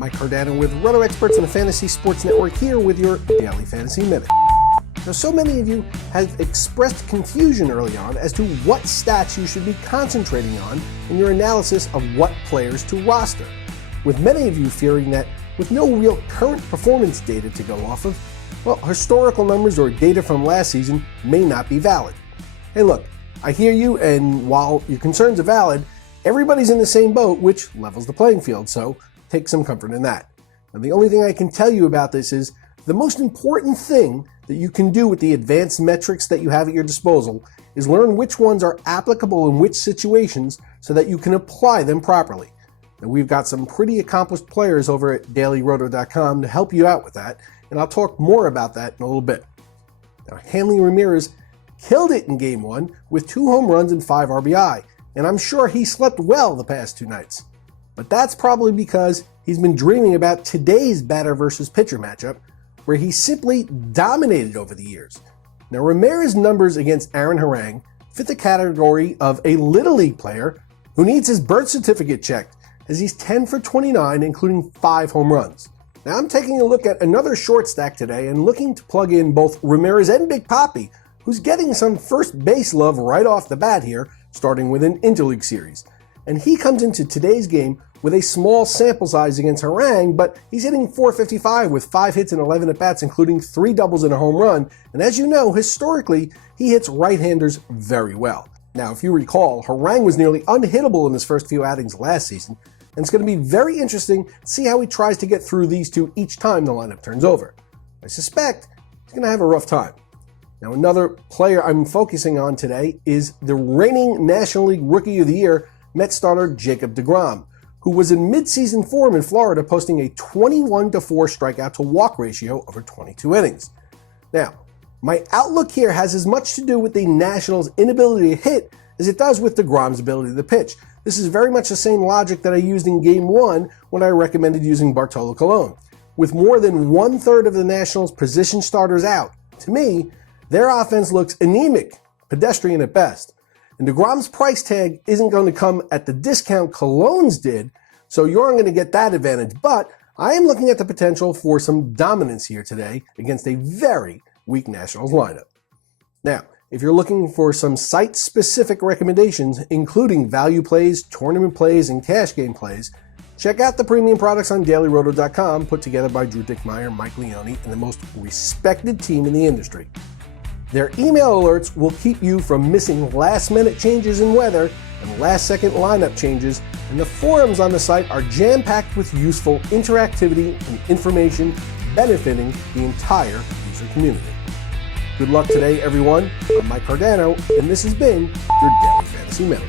Mike Cardano with RotoExperts and the Fantasy Sports Network here with your Daily Fantasy Minute. Now, so many of you have expressed confusion early on as to what stats you should be concentrating on in your analysis of what players to roster, with many of you fearing that with no real current performance data to go off of, well, historical numbers or data from last season may not be valid. Hey look, I hear you, and while your concerns are valid, everybody's in the same boat, which levels the playing field, so take some comfort in that. And the only thing I can tell you about this is the most important thing that you can do with the advanced metrics that you have at your disposal is learn which ones are applicable in which situations so that you can apply them properly. And we've got some pretty accomplished players over at dailyroto.com to help you out with that, and I'll talk more about that in a little bit. Now, Hanley Ramirez killed it in Game 1 with 2 home runs and 5 RBI, and I'm sure he slept well the past 2 nights. But that's probably because he's been dreaming about today's batter versus pitcher matchup, where he simply dominated over the years. Now, Ramirez's numbers against Aaron Harang fit the category of a Little League player who needs his birth certificate checked, as he's 10 for 29, including 5 home runs. Now, I'm taking a look at another short stack today and looking to plug in both Ramirez and Big Papi, who's getting some first base love right off the bat here, starting with an interleague series. And he comes into today's game with a small sample size against Harang, but he's hitting .455 with 5 hits and 11 at-bats, including 3 doubles and a home run. And as you know, historically, he hits right-handers very well. Now, if you recall, Harang was nearly unhittable in his first few outings last season, and it's going to be very interesting to see how he tries to get through these two each time the lineup turns over. I suspect he's going to have a rough time. Now, another player I'm focusing on today is the reigning National League Rookie of the Year, Mets starter Jacob deGrom, who was in midseason form in Florida, posting a 21-4 strikeout to walk ratio over 22 innings. Now, my outlook here has as much to do with the Nationals' inability to hit as it does with deGrom's ability to pitch. This is very much the same logic that I used in Game 1 when I recommended using Bartolo Colon. With more than 1/3 of the Nationals' position starters out, to me, their offense looks anemic, pedestrian at best. And deGrom's price tag isn't going to come at the discount Colon's did, so you aren't going to get that advantage. But I am looking at the potential for some dominance here today against a very weak Nationals lineup. Now, if you're looking for some site-specific recommendations, including value plays, tournament plays, and cash game plays, check out the premium products on dailyroto.com put together by Drew Dickmeyer, Mike Leone, and the most respected team in the industry. Their email alerts will keep you from missing last-minute changes in weather and last-second lineup changes, and the forums on the site are jam-packed with useful interactivity and information benefiting the entire user community. Good luck today, everyone. I'm Mike Cardano, and this has been your Daily Fantasy Minute.